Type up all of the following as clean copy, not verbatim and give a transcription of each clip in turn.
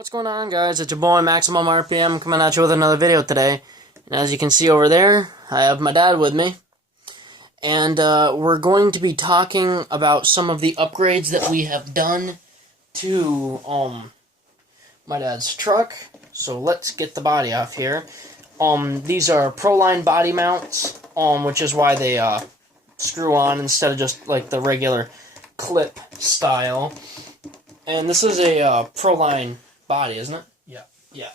What's going on, guys? It's your boy Maximum RPM coming at you with another video today. And as you can see over there, I have my dad with me. And we're going to be talking about some of the upgrades that we have done to my dad's truck. So let's get the body off here. These are Proline body mounts, which is why they screw on instead of just like the regular clip style. And this is a Proline body, isn't it? Yeah. Yeah.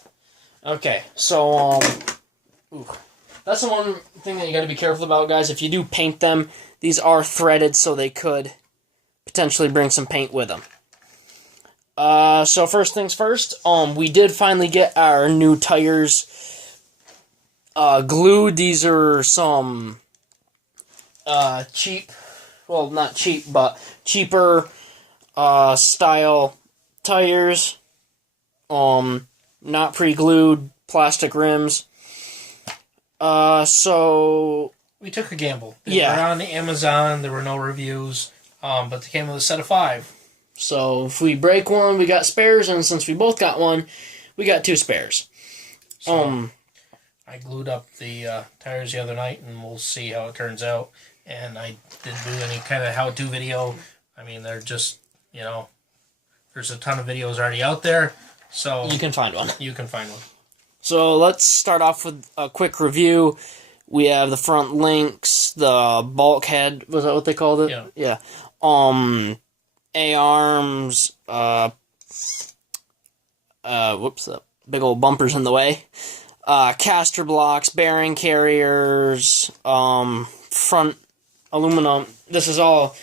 Okay, so, that's the one thing that you gotta be careful about, guys. If you do paint them, these are threaded, so they could potentially bring some paint with them. So first things first, we did finally get our new tires glued. These are some cheap, well, not cheap, but cheaper style tires. Not pre-glued, plastic rims. So we took a gamble. They were on the Amazon. There were no reviews, but they came with a set of 5. So if we break one, we got spares, and since we both got one, we got 2 spares. So I glued up the tires the other night, and we'll see how it turns out. And I didn't do any kind of how-to video. I mean, they're just, you know, there's a ton of videos already out there. So you can find one. You can find one. So let's start off with a quick review. We have the front links, the bulkhead, was that what they called it? Yeah. Yeah. A-arms, whoops, big old bumpers in the way. Caster blocks, bearing carriers, front aluminum. This is all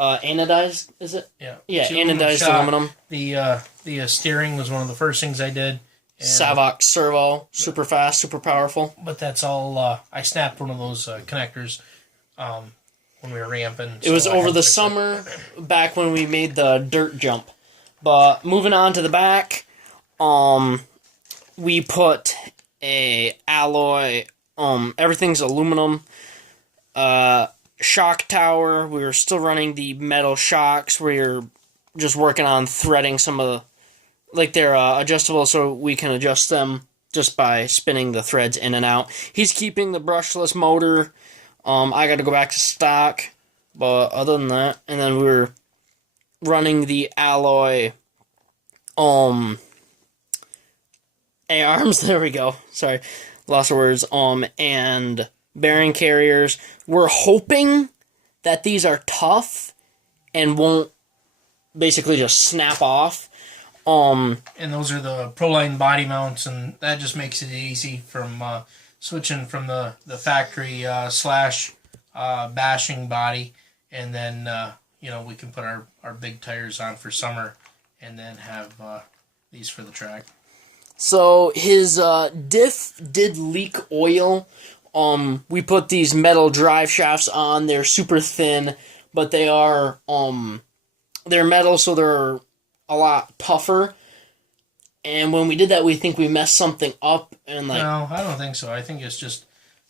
anodized, is it? Yeah. Yeah, anodized aluminum. The steering was one of the first things I did. Savox servo, super fast, super powerful. But that's all, I snapped one of those connectors when we were ramping. It was over the summer, back when we made the dirt jump. But moving on to the back, we put a alloy, everything's aluminum, shock tower. We were still running the metal shocks. We're just working on threading some of the, like they're adjustable, so we can adjust them just by spinning the threads in and out. He's keeping the brushless motor. I got to go back to stock, but other than that, and then we were running the alloy A-arms, there we go. Sorry, lost of words. And bearing carriers. We're hoping that these are tough and won't basically just snap off. And those are the Proline body mounts, and that just makes it easy from switching from the factory Slash bashing body, and then you know, we can put our big tires on for summer, and then have these for the track. So his diff did leak oil. We put these metal drive shafts on. They're super thin, but they are they're metal, so they're a lot tougher. And when we did that, we think we messed something up. And like, no, I don't think so. I think it's just,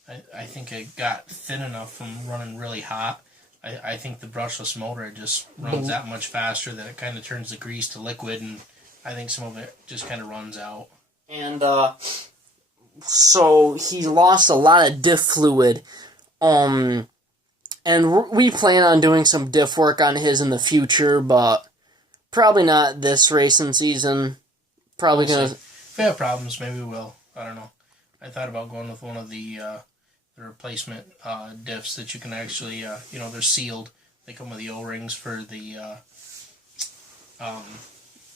I think it got thin enough from running really hot. I think the brushless motor, it just runs that much faster that it kind of turns the grease to liquid, and I think some of it just kind of runs out. And so he lost a lot of diff fluid. And we plan on doing some diff work on his in the future, but probably not this racing season. Probably gonna. If we have problems, maybe we will. I don't know. I thought about going with one of the replacement diffs that you can actually, you know, they're sealed. They come with the O-rings for the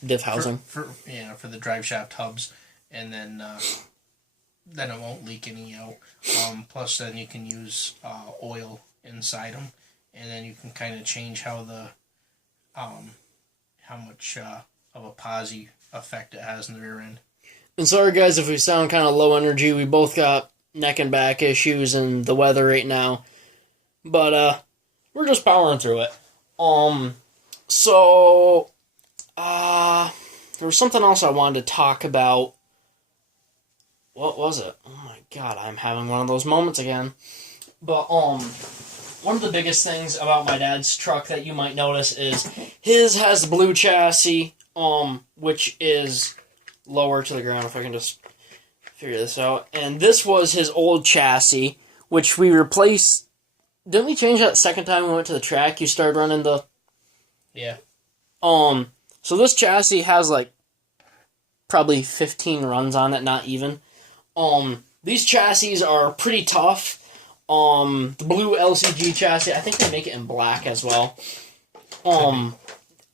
diff housing. For the drive shaft hubs, and then it won't leak any out. Plus, then you can use oil inside them, and then you can kind of change how the how much of a posi effect it has in the rear end. And sorry guys if we sound kind of low energy. We both got neck and back issues and the weather right now, but we're just powering through it. So there was something else I wanted to talk about. What was it? Oh my god, I'm having one of those moments again. But one of the biggest things about my dad's truck that you might notice is his has the blue chassis, which is lower to the ground if I can just figure this out. And this was his old chassis, which we replaced. Didn't we change that second time we went to the track? You started running the... Yeah. So this chassis has, like, probably 15 runs on it, not even. These chassis are pretty tough. The blue LCG chassis, I think they make it in black as well.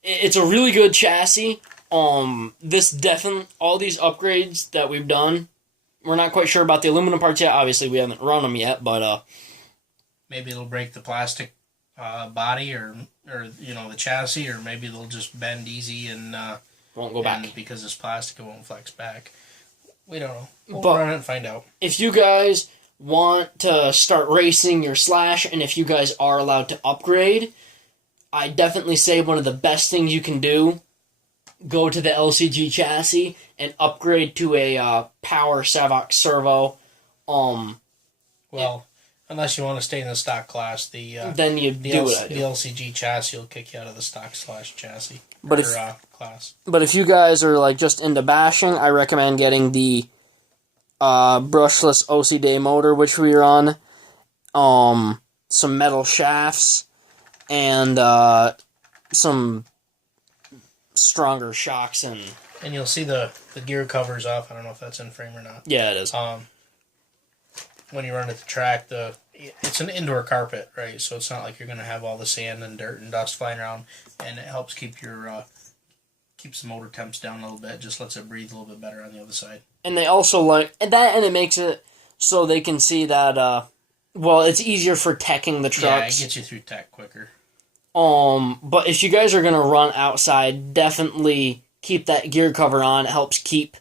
It's a really good chassis. All these upgrades that we've done, we're not quite sure about the aluminum parts yet. Obviously, we haven't run them yet, but maybe it'll break the plastic body or the chassis, or maybe they'll just bend easy and won't go back because it's plastic. It won't flex back. We don't know. We'll but run it and find out. If you guys want to start racing your Slash, and if you guys are allowed to upgrade, I definitely say one of the best things you can do, go to the LCG chassis and upgrade to a power Savox servo. Well, unless you want to stay in the stock class, then you do what I do. The LCG chassis will kick you out of the stock Slash chassis class. But if you guys are like just into bashing, I recommend getting the brushless OC Day motor, which we run, some metal shafts, and some stronger shocks and you'll see the gear covers off. I don't know if that's in frame or not. Yeah, it is. When you run at the track, it's an indoor carpet, right? So it's not like you're going to have all the sand and dirt and dust flying around, and it helps keeps the motor temps down a little bit. Just lets it breathe a little bit better on the other side. And they also like that, and it makes it so they can see that. It's easier for teching the trucks. Yeah, it gets you through tech quicker. But if you guys are gonna run outside, definitely keep that gear cover on. It helps keep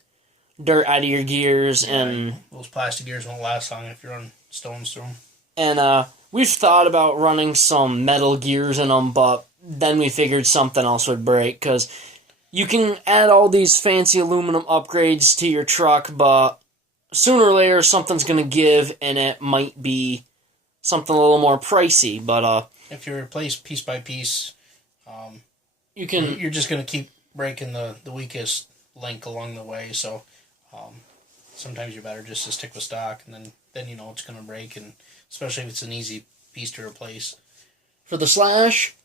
dirt out of your gears, and those plastic gears won't last long if you run stones through them. And we've thought about running some metal gears in them, but then we figured something else would break, because you can add all these fancy aluminum upgrades to your truck, but sooner or later something's gonna give, and it might be something a little more pricey. But if you replace piece by piece, you're just gonna keep breaking the weakest link along the way. So sometimes you're better just to stick with stock, and then you know it's gonna break, and especially if it's an easy piece to replace. For the Slash,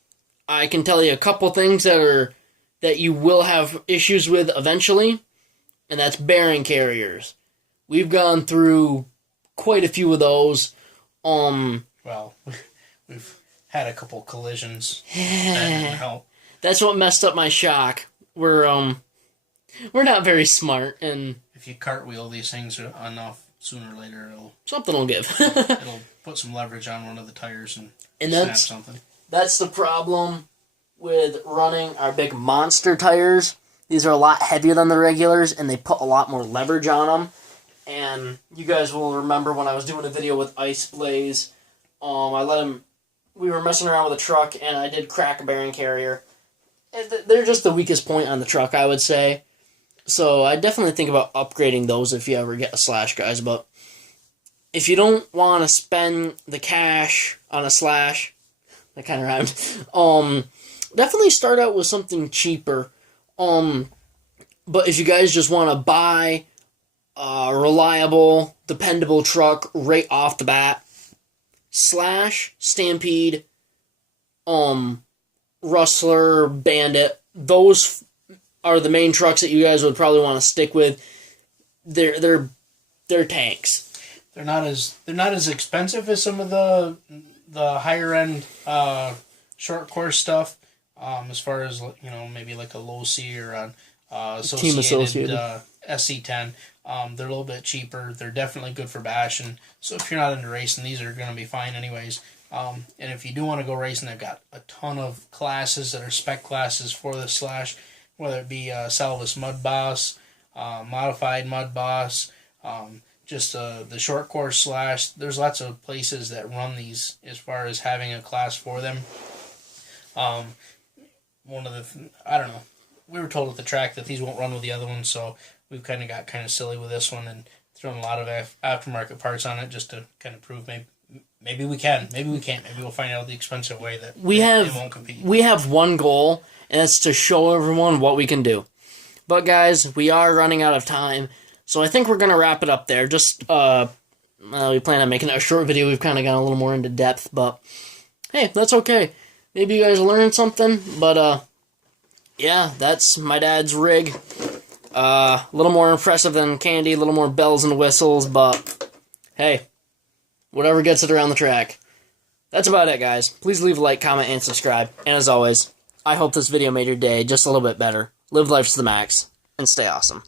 I can tell you a couple things that you will have issues with eventually, and that's bearing carriers. We've gone through quite a few of those. Well, we've had a couple collisions. That didn't help. That's what messed up my shock. We're not very smart, and if you cartwheel these things enough, sooner or later something will give. It'll put some leverage on one of the tires and snap something. That's the problem with running our big monster tires. These are a lot heavier than the regulars, and they put a lot more leverage on them. And you guys will remember when I was doing a video with Ice Blaze, we were messing around with a truck, and I did crack a bearing carrier. They're just the weakest point on the truck, I would say. So I definitely think about upgrading those if you ever get a Slash, guys. But if you don't want to spend the cash on a Slash, that kind of rhymed, definitely start out with something cheaper. But if you guys just want to buy a reliable, dependable truck right off the bat, Slash, Stampede, Rustler, Bandit, those are the main trucks that you guys would probably want to stick with. They're tanks. They're not as expensive as some of the higher end short course stuff. As far as maybe like a low C or an associated SC10. They're a little bit cheaper. They're definitely good for bashing. So if you're not into racing, these are going to be fine anyways. And if you do want to go racing, they've got a ton of classes that are spec classes for the Slash, whether it be Salvus Mud Boss, Modified Mud Boss, just the short course Slash. There's lots of places that run these as far as having a class for them. I don't know. We were told at the track that these won't run with the other ones, so we've kind of got silly with this one and thrown a lot of aftermarket parts on it just to kind of prove maybe we can, maybe we can't, maybe we'll find out the expensive way that it won't compete. We have one goal, and that's to show everyone what we can do. But guys, we are running out of time, so I think we're gonna wrap it up there. Just we plan on making it a short video. We've kind of gone a little more into depth, but hey, that's okay. Maybe you guys learned something. But yeah, that's my dad's rig. A little more impressive than Candy, a little more bells and whistles, but hey, whatever gets it around the track. That's about it, guys. Please leave a like, comment, and subscribe. And as always, I hope this video made your day just a little bit better. Live life to the max, and stay awesome.